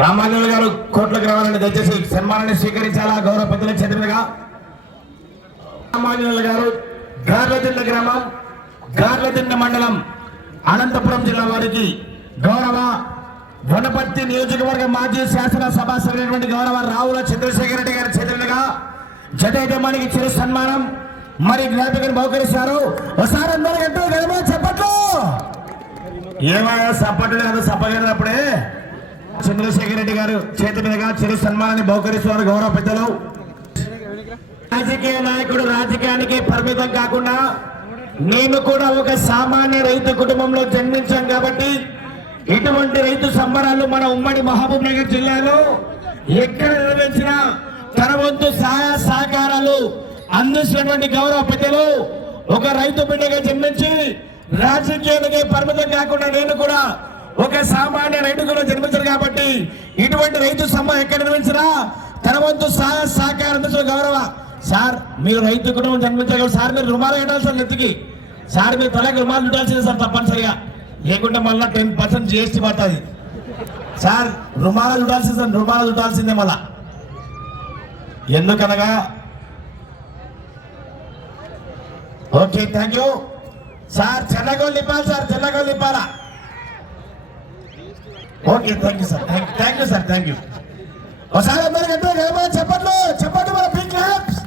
రామానులు గారు కోట్లకు రావాలని దయచేసి సన్మానాన్ని స్వీకరించాలా? గౌరవ పెద్దల చేతి రామానులు గారు గార్లదిండ గ్రామం గార్లదిండ మండలం అనంతపురం జిల్లా వారికి గౌరవ వనపర్తి నియోజకవర్గ మాజీ శాసనసభ సభ్యుడైనటువంటి గౌరవ రావుల చంద్రశేఖర రెడ్డి గారి చేతి మీదుగా చిరు సన్మానం. మరి జ్ఞాపికను బహుకరిస్తారు ఒకసారి అందరికంటే గెలమో చెప్పట్లు. ఏమైనా సప్పట్లు కాదు సప్పగలిగినప్పుడే చంద్రశేఖర్ రెడ్డి గారు చేతి మీదుగా చిరు సన్మానాన్ని బహుకరిస్తున్నారు. గౌరవ పెద్దలు. రాజకీయ నాయకుడు రాజకీయానికి పరిమితం కాకుండా నేను కూడా ఒక సామాన్య రైతు కుటుంబంలో జన్మించాం కాబట్టి ఇటువంటి రైతు సంబరాలు మన ఉమ్మడి మహబూబ్ నగర్ జిల్లాలో ఎక్కడ నిర్వహించినా తన వంతు సహాయ సహకారాలు అందిస్తున్నటువంటి గౌరవ పెద్దలు. ఒక రైతు బిడ్డగా జన్మించి రాజకీయాలకే పరిమితం కాకుండా నేను కూడా ఒక సామాన్య రైతు కూడా జన్మించారు కాబట్టి ఇటువంటి రైతు సమ్మ ఎక్కడ నిర్మించినా తన వంతు సహకారం గౌరవ. సార్ మీరు రైతు కుటుంబం జన్మించగలరు సార్ మీరు రుమాలు కట్టాలి సార్ నెత్తికి. సార్ మీరు తలకి రుమాలు చుట్టాల్సింది సార్ తప్పనిసరిగా. లేకుంటే మళ్ళీ టెన్ పర్సెంట్ జిఎస్టీ పడుతుంది. సార్ రుమాలు చుట్టాల్సింది సార్ రుమాలు చుట్టాల్సిందే మళ్ళా. ఎందుకనగా? ఓకే థ్యాంక్ యూ సార్ చెల్లగోళ్ళు నింపాలి సార్ చెల్లగోళ్ళు నింపాలా? Okay thank you sir thank you sir thank you ఒకసారి అందరికంటే గౌరవ చెప్పట్లు. చెప్పండి మన బిగ్ క్లాప్స్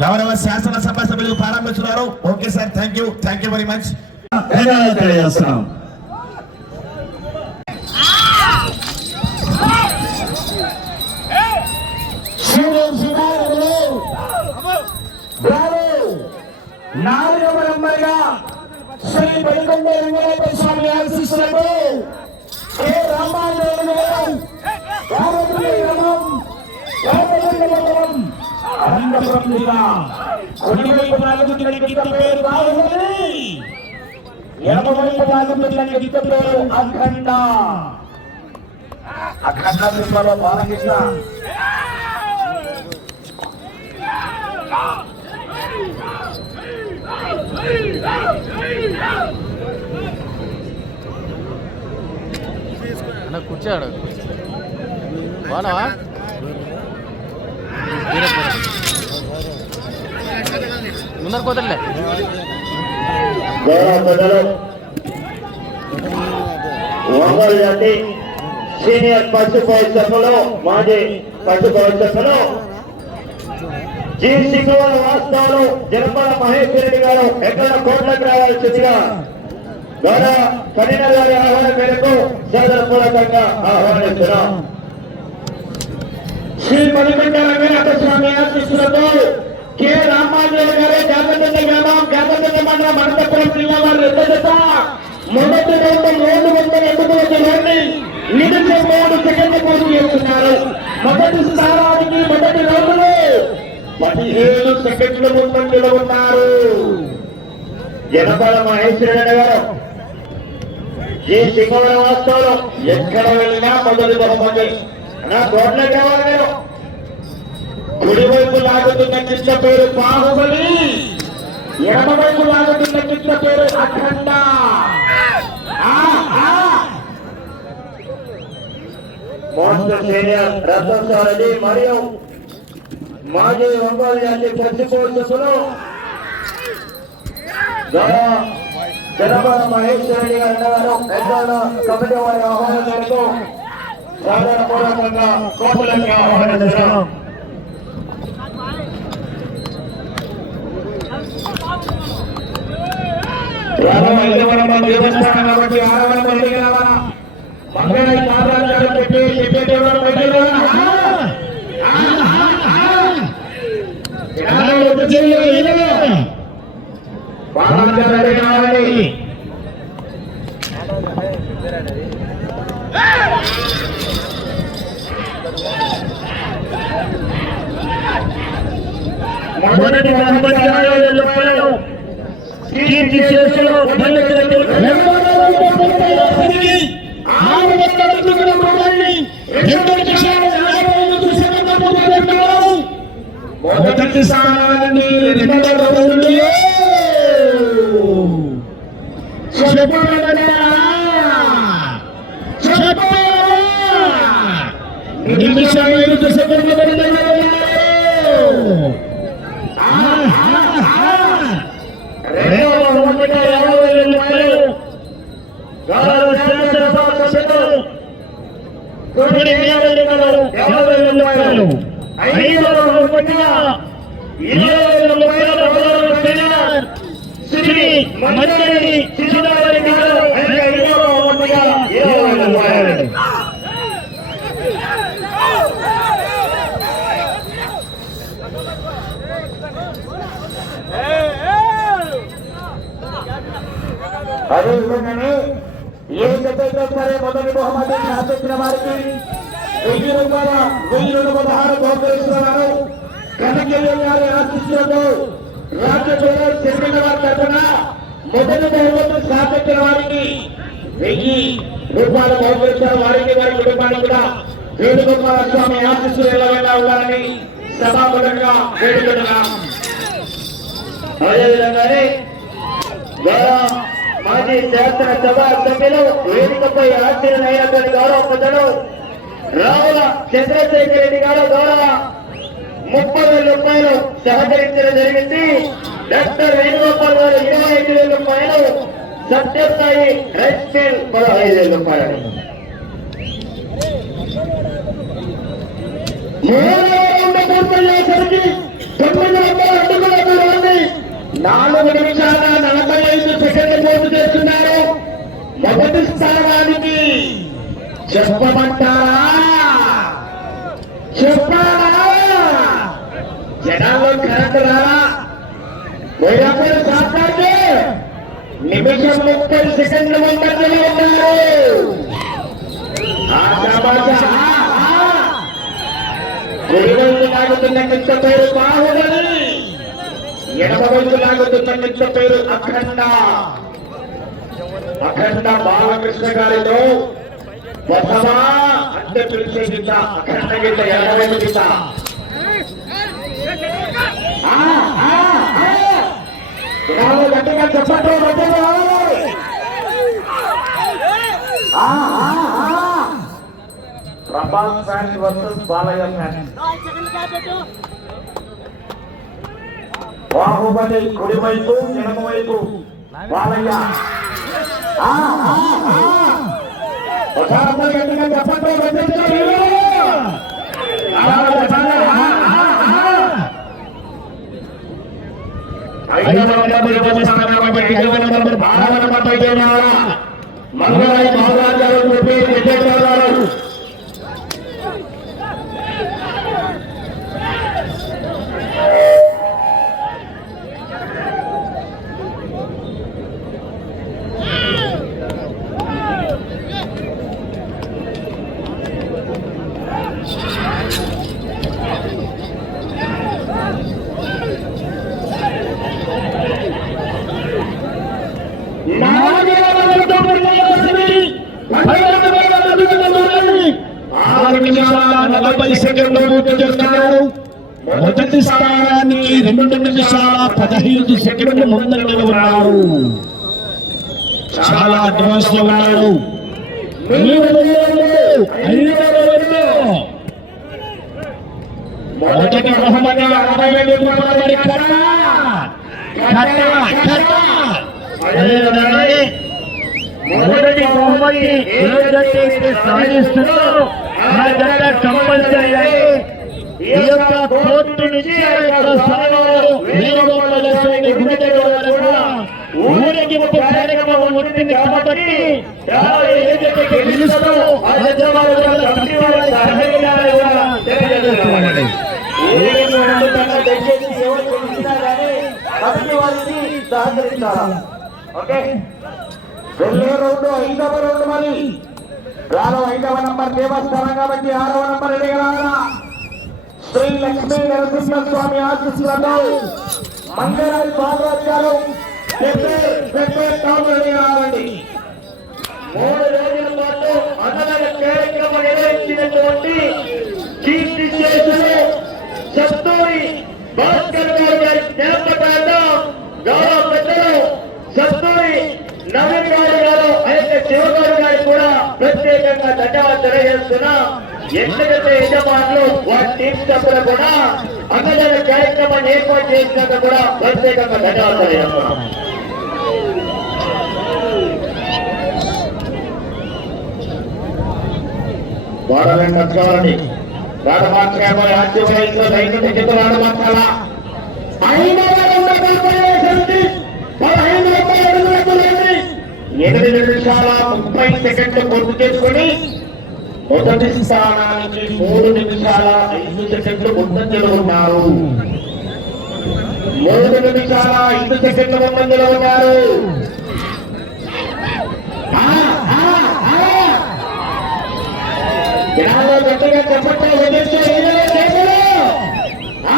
గౌరవ శాసనసభ సభ్యులు ప్రారంభిస్తున్నారు okay sir thank you thank you very much తెలియజేస్తున్నాం. నాలుగవ నంబర్గా శ్రీ వైకుంఠ రంగనాథ స్వామి ఆశిస్తున్నట్టు అనంతపురం జిల్లా కుడివైపు నాలుగుతున్న గిత్త పేరు బాగుంది ఎడమవైపు నాలుగుతున్న గిత్త పేరు అఖండ. అఖండ సినిమాలో బాలకృష్ణ. అన్న కూర్చాడు. బాగున్నావా? ముందర పోతలే. ఒంగోలు జాతి సీనియర్ పశు పరిశ్రమలో మాజీ పశు పరిశ్రమలో జీ సింగవల వాస్తవాలు జనపద మహేశ్వర రెడ్డి గారు ఎక్కడ కోట్లకు రావాల్సిందిగా ద్వారా కరీనర్ గారి ఆహ్వానం మేరకు సాదరపూర్వకంగా ఆహ్వానిస్తున్నాం. శ్రీ మణికంఠ రంగనాథ స్వామి ఆశిస్తులతో కె. రామాంజలి గారు జాగ్రత్త గ్రామం జాగ్రత్త మండలం అనంతపురం జిల్లా వారి ఎద్దజత మొదటి రౌండ్ మూడు వందల ఎనిమిది వచ్చేవారిని నిమిషం మూడు సెకండ్లు పూర్తి చేస్తున్నారు. మొదటి స్థానానికి మొదటి రౌండ్ పదిహేను సెకండ్ల ముందు ఉన్నారు జనపద మహేశ్వరరెడ్డి గారు ఈ సింగవల వాస్తవాలు ఎక్కడ వెళ్ళినా మొదటి బహుమతి నా కోట్ల రావాలి కుడివైపు లాగుతున్న చిత్ర పేరు బాహుబలి. ఎడమవైపు లాగుతున్న చిత్ర పేరు అఖండ. ఆ, ఆ. మోస్ట్ సీనియర్ మరియు మాజీ ఒంగోలు జాతి ప్రతిపోతులు జనపద మహేష్ రెడ్డి గారు అన్నగారు పెద్దల కమిటీ వారి ఆహ్వానం చేస్తూ సాధారణపూర్వకంగా కోపులకి ఆహ్వానిస్తున్నాం రాఘవ దేవస్థానం కాబట్టి మంగళ పాదాలు పెట్టి చెప్పేటవారు రావాలా ఆ, ఆ, ఆ, ఆ. యాదవ్ ఒక చెయ్యి, ఈయనలో. పాదాలు రెడీ కావాలి కోటి వీరవల్లి గారు యాభై వేల రూపాయలు ఐదవ బహుమతిగా ఇరవై వేల రూపాయలు గౌరవ సీనియర్ శ్రీ మంత్రి చిన్నారెడ్డి గారు ఐదవ బహుమతిగా ఇరవై వేల రూపాయలు అదేవిధంగానే ఏ జతైతే సరే మొదటి బహుమతి సాధించిన వారికి వెయ్యి రూపాయల వెయ్యి రెండు పదహారు బహుకరిస్తున్నారు కనకయ్య గారి ఆశిస్సులతో రాజ్య పేరు చెందిన తరఫున మొదటి బహుమతులు సాధించిన వారికి వెయ్యి రూపాయలు బహుకరిస్తున్న వారికి వారి కుటుంబానికి కూడా వేణుగోపాల స్వామి ఆశిస్సులు ఎలాగైనా ఉండాలని సభాపరంగా వేడుకుంటున్నాం అదేవిధంగానే మాజీ శాసన సభ సభ్యులు వేదికపై ఆశీర్వైనటువంటి గౌరవ పొందడం రావుల చంద్రశేఖర్ రెడ్డి గారు ద్వారా ముప్పై వేల రూపాయలు సహకరించడం జరిగింది. డాక్టర్ వేణుగోపాల్ గారు ఇరవై ఐదు వేల రూపాయలు సత్యసాయి రైస్ మిల్ పదహైదు వేల రూపాయలు. పూర్తయ్యేసరికి తొమ్మిది వందల అడుగుల దూరాన్ని నాలుగు నిమిషాల నలభై ఐదు సెకండ్లు పూర్తి చేస్తున్నారు. మొదటి స్థానానికి చెప్పమంటారా? చెప్పారా జనాల్లో కరెంట్ రారా? మీరందరూ మాట్లాడితే నిమిషం ముప్పై సెకండ్ల ముందంజలో ఉన్నారు ఆశాభాష కుడి వైపు లాగుతున్న మిత్ర పేరు బాహుబలి. ఎడమ లాగుతున్న మిత్ర పేరు అఖండ. అఖండ బాలకృష్ణ గారితో బసవా అంటే పిలిచే గీత అఖండ గీత ఎడమ గీత గట్టిగా చెప్పట్టు Prabhas fans versus Balayya fans Baahubali కుడివైపు ఎడమవైపు బాలయ్య. మంగళాయి మహారాజు చెప్పి విజయ్ గారు ఆరు నిమిషాల నలభై సెకండ్లు పూర్తి చేస్తున్నారు మొదటి స్థానానికి రెండు నిమిషాల పదహైదు సెకండ్లు ముందంజలో ఉన్నారు చాలా అడ్వాన్స్లో ఉన్నారు మొదటి బహుమతి అరవై వేల రూపాయల మొదటి బహుమతి ఏ జట్టు అయితే ఆ జట్ట కంపల్సరీ ఈ యొక్క కోర్టు నుంచి ఆ యొక్క స్వామివారు వేణుగోపాల స్వామి గుడి దగ్గర వరకు ఊరేగింపు కార్యక్రమం ఉంటుంది కాబట్టి ఎవరు ఏ దయచేసి ఓకే. రౌండ్ ఐదవ రౌండ్ మరి. ఐదవ నంబర్ దేవస్థానం కాబట్టి ఆరవ నంబర్ ఎడగలాగా శ్రీ లక్ష్మీ నరసింహస్వామి ఆశీస్సులతో మంగళారి బాలరాజు గారు పెద్ద మూడు రోజుల పాటు అన్నదాన కార్యక్రమం నిర్వహించినటువంటి కీర్తి చేసిన సత్తూరి భాస్కర్ గారు గారి జ్ఞాపకార్థం గౌరవ పెద్దలు సత్తూరి నవీన్ గారు గారు ఆ యొక్క శివగారు గారు కూడా ప్రత్యేకంగా ధన్యవాదాలు తెలియజేస్తున్నా. ఎందుకంటే యజమానులు వారి టీం సభ్యులు కూడా అన్నదాన కార్యక్రమాన్ని ఏర్పాటు చేసినందుకు కూడా ప్రత్యేకంగా ధన్యవాదాలు చేస్తున్నాం వాడలని వాడ మార్చాలి ఆర్టీఓ రైతు టికెట్ వాడ మార్చాలా ఎనిమిది నిమిషాల ముప్పై సెకండ్లు పూర్తి చేసుకుని మొదటి స్థానానికి మూడు నిమిషాల ఐదు సెకండ్లు ముందంజలు ఉన్నారు మూడు నిమిషాల ఐదు సెకండ్ల ముందంజలు ఉన్నారు గట్టిగా ఆ.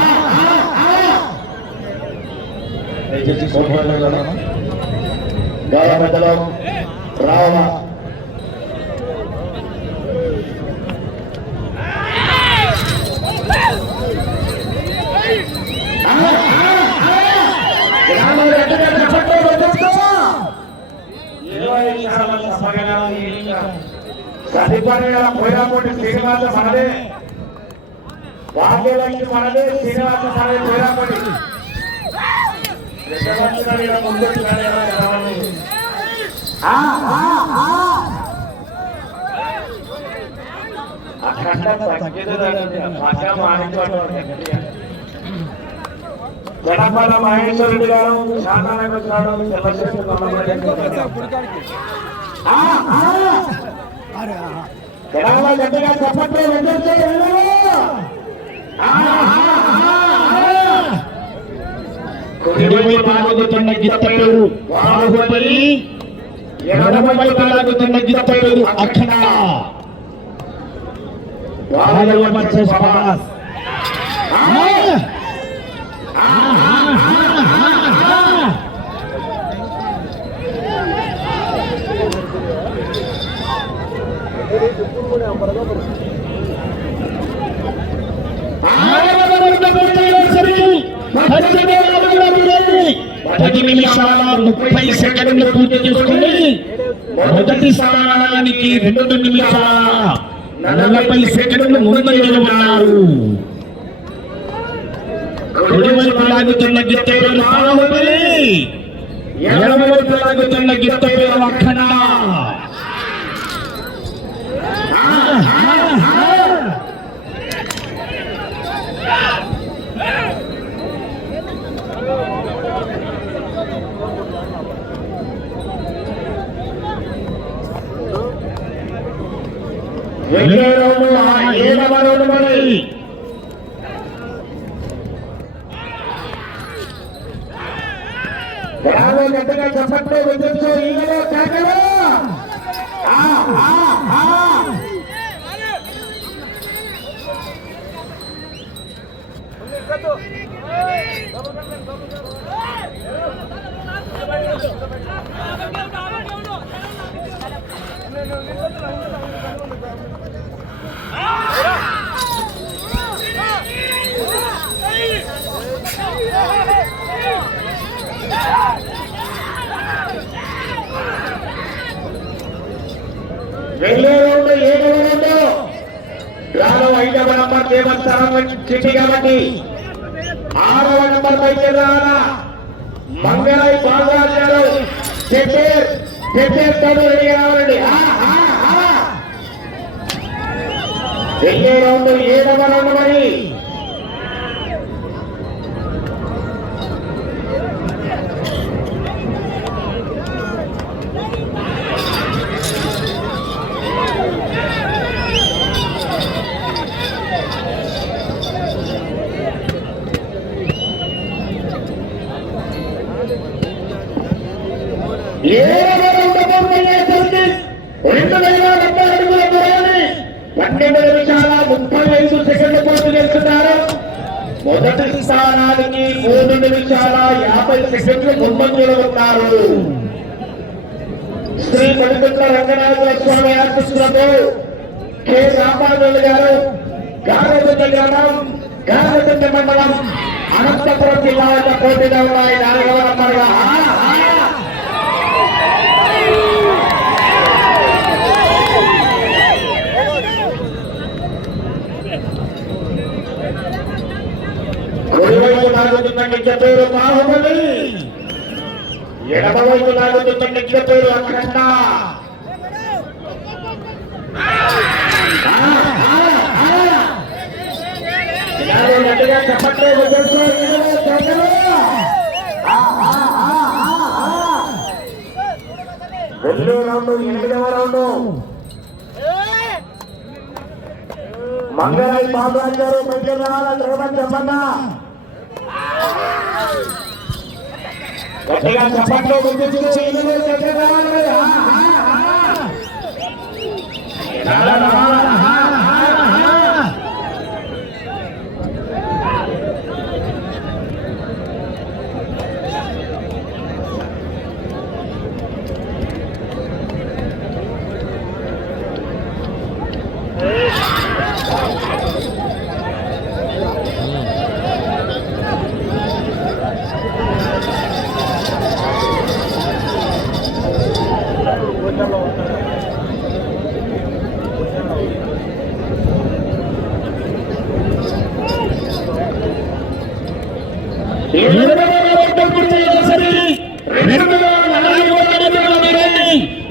గౌరవ రావ సరిపడిన పోయినప్పుడు శ్రీనివాస మనదే భాగ్యలక్ష్మి మనదే శ్రీనివాస మనదే పోయినప్పుడు గణపల మహేశ్వర రెడ్డి గారు శాంతానాయకు వచ్చినాడు తెలంగాణ గట్టిగా చెప్పట్లు పేరు బాహుబలి పేరు అఖండ వర్సెస్ ఆ! పది నిమిషాల ముప్పై సెకండ్లు పూర్తి చేసుకుని మొదటి స్థానానికి రెండు నిమిషాల నలభై సెకండ్లు ముందు ఉన్నారు కుడివైపు లాగుతున్న గిత్త పేరు బాహుబలి ఎడమవైపు లాగుతున్న గిత్త పేరు అఖండ ఆ, ఆ, ఏడవ రౌండ్ గంటగా గ్రామ గట్టిగా ఈగలో కేకలు ఆ, ఆ, ఆ. రెండో రౌండ్ ఏడవ రౌండ్ రాలో ఐదవ నంబర్ దేవస్థానం చిట్టి కాబట్టి ఆరవ నంబర్ పై రావాలా మంగళై చెప్పేర్ చెప్పేర్ రెడీ కావాలండి. రౌండ్ ఏడవ రౌండ్ మరి. పన్నెండు నిమిషాల ముప్పై ఐదు సెకండ్లు పూర్తి చేస్తున్నారు మొదటి స్థానానికి మూడు నిమిషాల యాభై సెకండ్లు ముందంజలో ఉన్నారు శ్రీ మణిపుత్ర రంగనాథ స్వామి ఆశిస్తులతో కె రామారావు గారు గారగుంట గ్రామం గారగుంట మండలం అనంతపురం జిల్లా యొక్క పోటీలో ఉన్నాయి నాలుగవ నంబర్గా కుడివైపు నాగుతున్న నిజ పేరు బాహుబలి ఎడమవైపు నాగుతున్న నిజ పేరు అఖండ చెప్పట్లేదు రెండో రౌండ్ ఎనిమిదవ రౌండ్. మంగళ బాబు గారు మధ్య రావాలని రేవంత్ చెప్పన్నా? గట్టిగా చెప్పట్లో గుర్తించి దగ్గర రావాలి?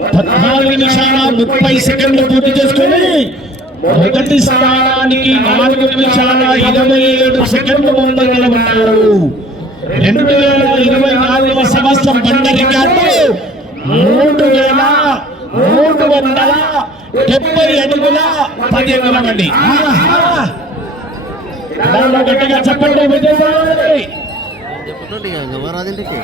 పద్నాలుగు నిమిషాల ముప్పై సెకండ్లు పూర్తి చేసుకుని మొదటి స్థానానికి నాలుగు నిమిషాల ఇరవై ఏడు సెకండ్లు ముందు నిలబడ్డారు రెండు వేల ఇరవై నాలుగవ సంవత్సరం బండ రికార్డు మూడు వేల మూడు వందల డెబ్బై అడుగుల పది అడుగుల గట్టిగా చెప్పండి విజయవాడ చెప్పుతుంటే ఇక ఎవరాదింటికి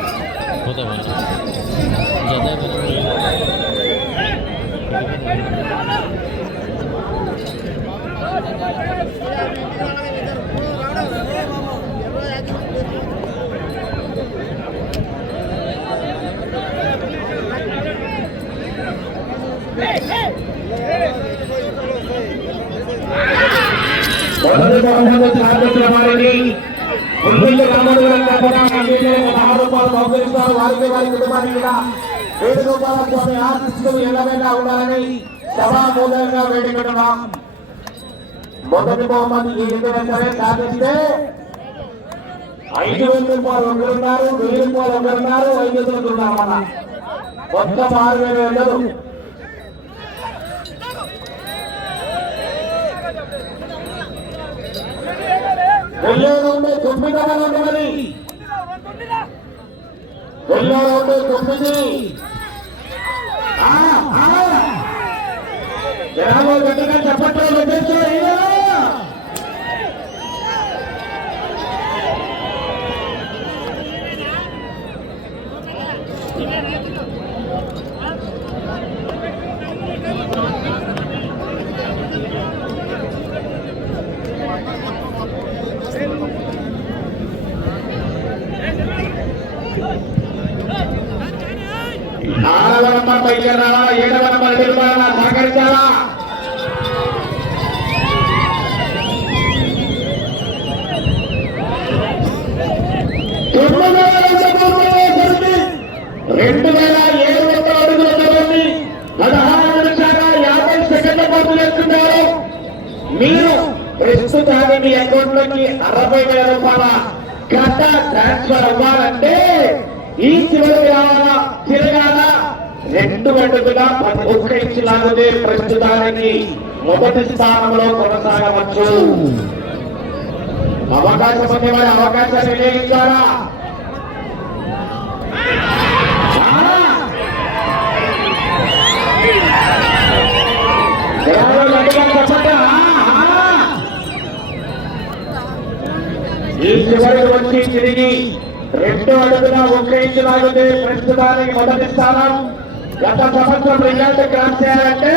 మొదటి బహుమతి సాధించిన వారికి ముందు రామోదరంగా పదహారు రూపాయలు బహుకరిస్తారు వారికి వారి కుటుంబానికి కూడా స్వామి ఆశిస్తూ ఎల్లవేళ ఉండాలని సభామూలంగా వేడుకుంటున్నాం మొదటి బహుమతి ఏదైనా సరే సాధిస్తే ఐదు వేల రూపాయలు ఒకరున్నారు వెయ్యి రూపాయలు ఒకరున్నారు ఐదు వందలు మన మొత్తం ఆరు వేల. వందలు ఉండే తొమ్మిది ఉండే మరి ఉండే తొమ్మిది జనాభా గట్టిగా చెప్పట్లేదు రెండు అడుగుల ఒక్క ఇంచు ప్రస్తుతానికి మొదటి స్థానంలో కొనసాగవచ్చు. అవకాశం పొందేవారి అవకాశాన్ని వినియోగించారా ఈ చివరికి వచ్చి తిరిగి రెండు అడుగుల ఒక ఇంచు లాగితే ప్రస్తుతానికి మొదటి స్థానం గత సంవత్సరం రిజల్ట్ క్రాస్ చేయాలంటే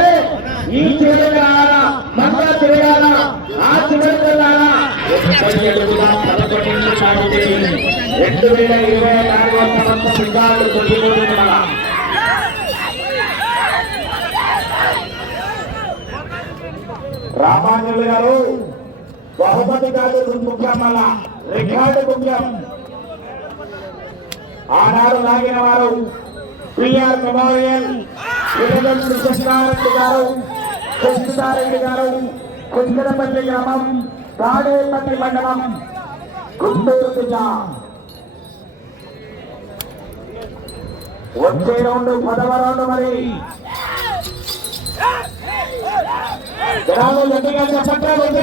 ఈ చివరికి రావాలా మళ్ళా తిరగాల? ఆ చివరికి వెళ్ళాలా రెండు వేల ఇరవై సంవత్సరం కొట్టుకుంటున్నా గారు బహుమతి కాదు ముఖ్యం వల్ల రికార్డు ముఖ్యం ఆనాడు లాగిన వారు పిఆర్ కమారియల్ వినగంటి కృష్ణారెడ్డి గారు కృష్ణారెడ్డి గారు కుష్మరపల్లి గ్రామం తాడేపల్లి మండలం గుంటూరు జిల్లా. వచ్చే రౌండ్ పదవ రౌండ్ మరి. గ్రామం గట్టిగా చెప్పట్లేదు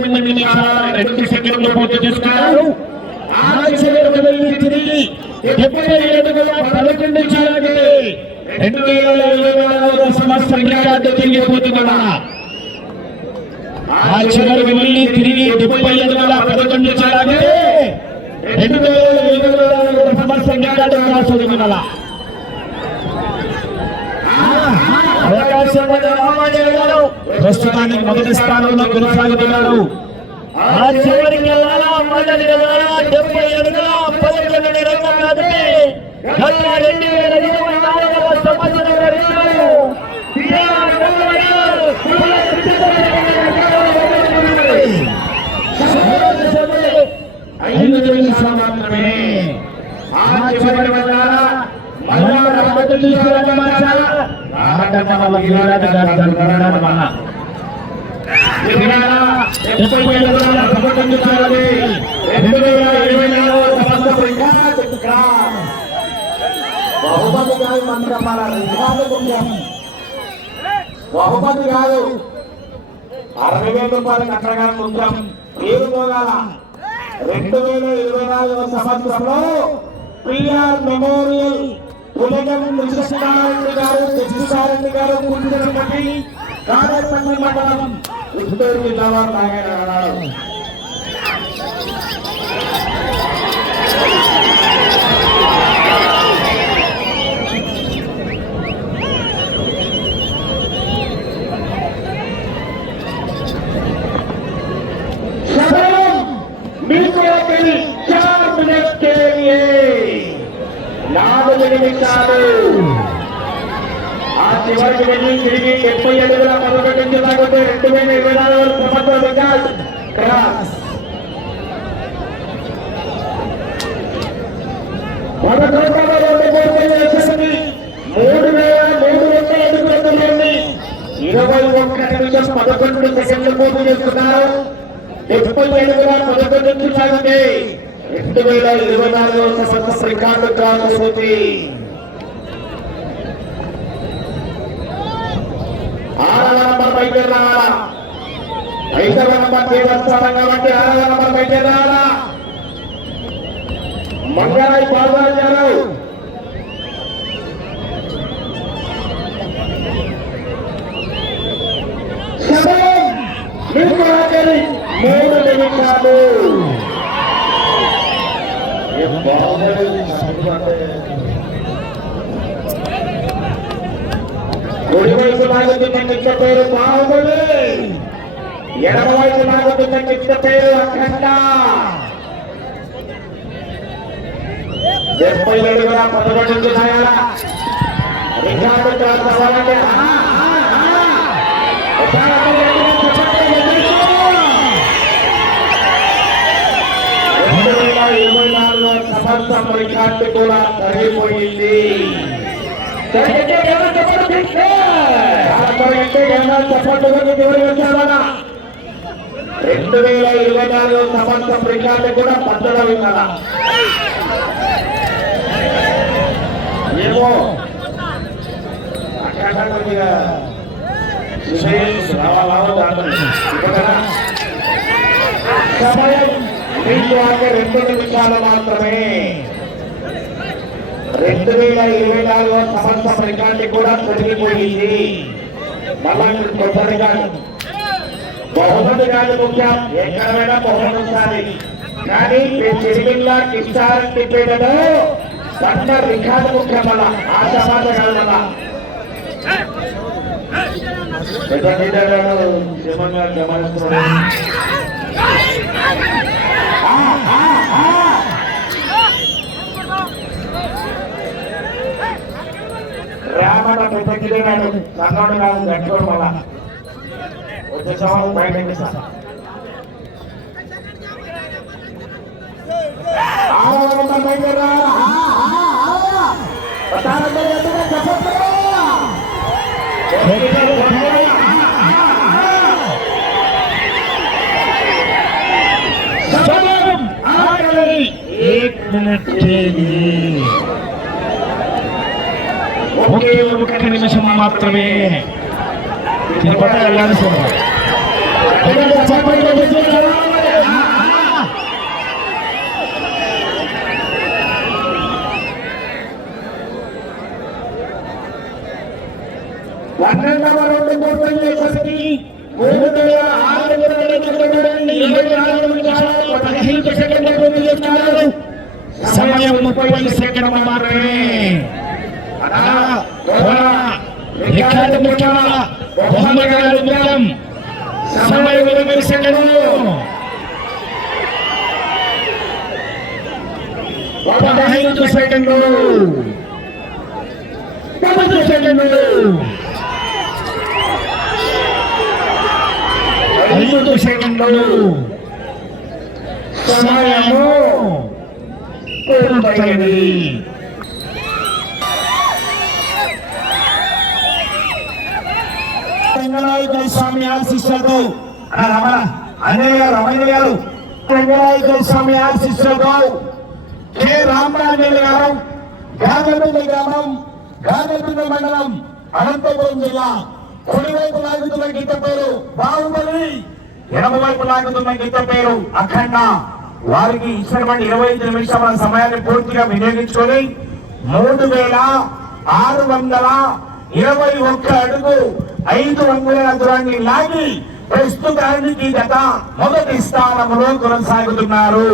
ఆడితే డెబ్బై వేల పదకొండు నిమిషాల రెండు సెకండ్లు పూర్తి చేసుకున్నారు ఆ వెళ్ళి తిరిగి డెబ్బై ఏడుగుల పదకొండు చేయాలి రెండు వేల ఇరవై నాలుగు సంవత్సరం రికార్డు ఆ వెళ్ళి తిరిగి డెబ్బై ఎనిమిది పదకొండు చేయాలి రెండు వేల ఇరవై నాలుగు సంవత్సరం రికార్డు అవకాశం ఉన్న రామాదేవి గారు ప్రస్తుతానికి మొదటి స్థానంలో కొనసాగుతున్నారు ఆ చివరికి వెళ్ళాలా మొదటి వెళ్ళాలా డెబ్బై పదకొండు రెండు వేల ఇరవై నాలుగవ సంవత్సరం ఐదు మాత్రమే ఆ చివరి వెళ్ళాలా మళ్ళా మొదటి వల్ల వీరాది గారు జరుగుతున్నాడు మళ్ళా డెబ్బై వేల రెండు వేల ఇరవై నాలుగు సంవత్సరం బహుమతి కాదు మంత్రం మన బహుమతి కాదు అరవై వేల రూపాయలు కట్టగా ముఖ్యం పేరు పోగాల రెండు వేల ఇరవై నాలుగవ సంవత్సరంలో పిఆర్ మెమోరియల్ పులగం కృష్ణారెడ్డి గారు కృష్ణారెడ్డి గారు కూర్చున్నటువంటి కాడపల్లి మండలం ఉత్తూరు జిల్లా వారు నాగేశ్వర అన్నారు మీకు ఒకటి ఆ చివరికి వెళ్ళి తిరిగి డెబ్బై ఏడు పదకొండు నుంచి లాగితే రెండు వేల ఇరవై నాలుగు సంవత్సరం రికార్డ్ క్రాస్. పదకొండవ రెండు కోట్ల వేసింది మూడు వేల మూడు వందల అడుగుల దూరాన్ని ఇరవై ఒక్క నిమిషం పదకొండు సెకండ్లు పూర్తి చేస్తున్నారు. డెబ్బై ఏడు పదకొండు నుంచి సాగితే రెండు వేల ఇరవై నాలుగవ సంవత్సరం రికార్డు క్రాస్ అవుతుంది ఆరవ నంబర్ బయట రావాలా? ఐదవ నంబర్ దేవస్థానం కాబట్టి ఆరవ నంబర్ బయట రావాలా? మంగళాయి మూడు నిమిషాలు. కుడివైపు లాగుతున్న కింద పేరు బాహుబలి ఎడమ వైపు లాగుతున్న కింద పేరు అఖండ డెబ్బై ఏడు వేల పదకొండు నుంచి రాయాలా రికార్డు క్రాస్ అవ్వాలంటే ఆ, ఆ, ఆ. ఒకసారి అందరూ గట్టిగా చెప్పండి, ఎదుర్కో. రెండు వేల ఇరవై నాలుగు సంవత్సరం రికార్డు కూడా తరిగిపోయింది తరిగితే ఏమని చెప్పండి, ఫిక్స్. ఆ తరిగితే ఏమని చెప్పండి, మీకు ఎవరు వచ్చారన్నా? రెండు వేల ఇరవై నాలుగు సంవత్సరం రికార్డు కూడా పట్టడం విన్నారా ఏమో అక్కడ కొద్దిగా సమయం మీకు రెండు నిమిషాలు మాత్రమే. రెండు వేల ఇరవై నాలుగో సంవత్సరం రికార్డు కూడా తొలగిపోయింది మళ్ళా కొత్త రికార్డు బహుమతి కాదు ముఖ్యం ఎక్కడైనా బహుమతి ఉండాలి. కానీ తిరిగిల్లా కిష్టారెడ్డి పేరులో పట్ల రికార్డు ముఖ్యం వల్ల ఆశామాత కాదు వల్ల పెద్ద క్రీడాకారులు క్షేమంగా గమనిస్తున్నారు రామట పెద్ద కిరీనాడు కన్నోడు కాదు గట్టుకోడు మళ్ళా వచ్చే సంవత్సరం బయట ఎక్కిస్తా. ఆడవాళ్ళంతా బయటికి రా. ఆ, ఒకే ఒక్క నిమిషం మాత్రమే తిరుపతి వెళ్ళాల్సింది పన్నెండవ రెండు పూర్తయ్యే సరికి మూడు వేల ఆరు వందల ఎనిమిది ఇరవై నాలుగు నిమిషాలు పదహైదు సెకండ్ల పూర్తి చేస్తున్నారు సమయం ముప్పై సెకండ్ల మాత్రమే రికార్డు ముఖ్యమా బహుమతులు ముఖ్యం సమయం ఇరవై సెకండ్లు పదహైదు సెకండ్లు పదహైదు సెకండ్లు ఐదు సెకండ్లు సమయము పూర్తయింది రంగనాయకుల స్వామి ఆశిస్సులతో రమణ అన్నయ్య గారు రమణ గారు. రంగనాయకుల స్వామి ఆశిస్సులతో కె. రామరాజేలు గారు గాగల్పల్లి గ్రామం గాగల్పల్లి మండలం అనంతపురం జిల్లా. కుడివైపు లాగుతున్న గీత పేరు బాహుబలి ఎడమ వైపు లాగుతున్న గీత పేరు అఖండ. వారికి ఇచ్చినటువంటి ఇరవై ఐదు నిమిషాల సమయాన్ని పూర్తిగా వినియోగించుకొని మూడు వేల ఆరు వందల ఇరవై ఒక్క అడుగు ఐదు అంగుళాల దూరాన్ని లాగి ప్రస్తుతానికి గత మొదటి స్థానంలో కొనసాగుతున్నారు.